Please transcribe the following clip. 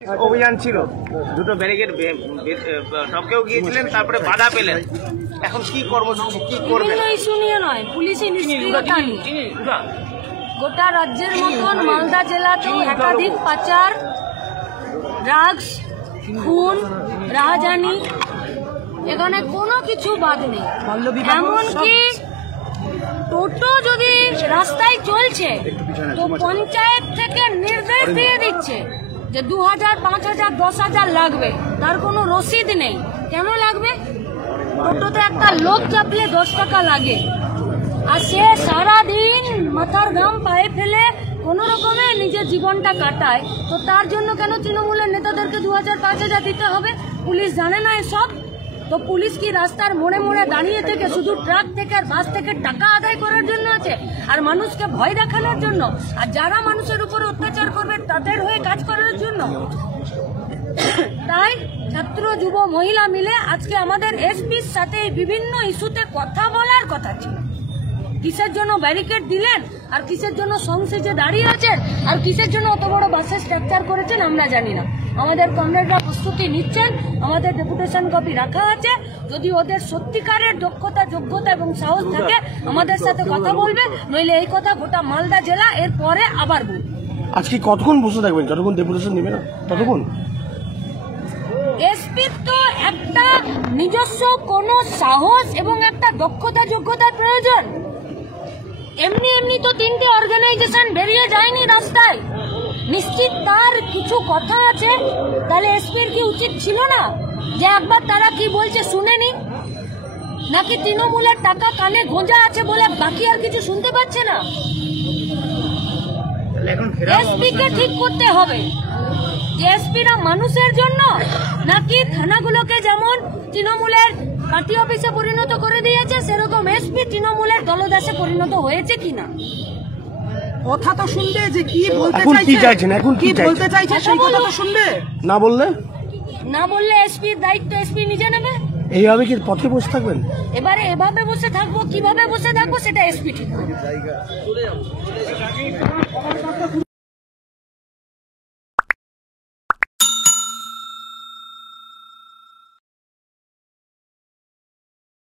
অভিযান ছিল, দুটো ব্যারিকেড টপকেও গিয়েছিলেন, তারপরে বাধা পেলেন। এখন কি কর্মসূচি কি করবেন? ইস্যু নিয়ে নয়, পুলিশি নিষ্ক্রিয়তা নিয়ে। গোটা রাজ্যের মতন মালদা জেলাতেও একাধিক পাচার, ড্রাগস, খুন, রাহাজানি, এখানে কোনো কিছু বাদ নেই। এমনকি টোটো যদি রাস্তায় চলছে তো পঞ্চায়েত থেকে নির্দেশ দিয়ে দিচ্ছে যে 2000, 5000, 10,000 লাগবে, তার কোনো রসিদ নেই। কেন লাগবে? টোটোতে একটা লোক চাপলে 10 টাকা লাগে, আর সে সারাদিন মাথার ঘাম পায়ে ফেলে কোনো রকমে নিজের জীবনটা কাটায়। তো তার জন্য কেন তৃণমূলের নেতাদেরকে 2000, 5000 দিতে হবে? পুলিশ জানে না এসব? তো পুলিশ কি রাস্তার মোড়ে মোড়ে দাঁড়িয়ে থেকে শুধু ট্রাক থেকে আর বাস থেকে টাকা আদায় করার জন্য আছে, আর মানুষকে ভয় দেখানোর জন্য, আর যারা মানুষের উপর অত্যাচার করবে তাদের হয়ে কাজ করার জন্য? তাই ছাত্র, যুব, মহিলা মিলে আজকে আমাদের এসপির সাথে বিভিন্ন ইস্যুতে কথা বলার কথা ছিল। কিসের জন্য ব্যারিকেড দিলেন, আর কিসের জন্য সংসেজে দাঁড়িয়ে আছেন, আর কিসের জন্য অত বড় বাসের স্ট্রাকচার করেছেন আমরা জানি না। আমাদের কমরেডরা প্রস্তুতি নিচ্ছেন, আমাদের ডেপুটেশন কপি রাখা আছে। যদি ওদের সত্যিকারের দক্ষতা, যোগ্যতা এবং সাহস থাকে আমাদের সাথে কথা বলবে, নইলে এই কথা গোটা মালদা জেলা এর পরে আবার বলবে। আজকে কতক্ষণ বসে থাকবেন? যতক্ষণ ডেপুটেশন নেবে না ততক্ষণ? এসপির তো একটা নিজস্ব কোনো সাহস এবং একটা দক্ষতা, যোগ্যতার প্রয়োজন। এমনি এমনি তো 3টে অর্গানাইজেশন বেরিয়ে যায়নি রাস্তায়, নিশ্চিত তার কিছু কথা আছে। তাহলে এসপির কি উচিত ছিল না যে একবার তারা কি বলছে শুনেনি? নাকি তৃণমূলের টাকা কানে গোঁজা আছে বলে বাকি আর কিছু শুনতে পাচ্ছে না? এসপি কে ঠিক করতে হবে যে এসপিরা মানুষের জন্য, নাকি থানাগুলোকে যেমন তৃণমূলের পার্টি অফিসে পরিণত করে দিয়েছে সেরকম এসপি তৃণমূলের দলদাসে পরিণত হয়েছে কিনা। কথা তো শুনবে যে কি বলতে চাইছেন, এখন কি বলতে চাইছে সেই কথা তো শুনবে। না বললে এসপির দায়িত্ব এসপি নিজে নেবে। এইভাবে কি পথে বসে থাকবেন? এবারে এভাবে বসে থাকবো, কিভাবে বসে থাকবো সেটা এসপি ঠিক।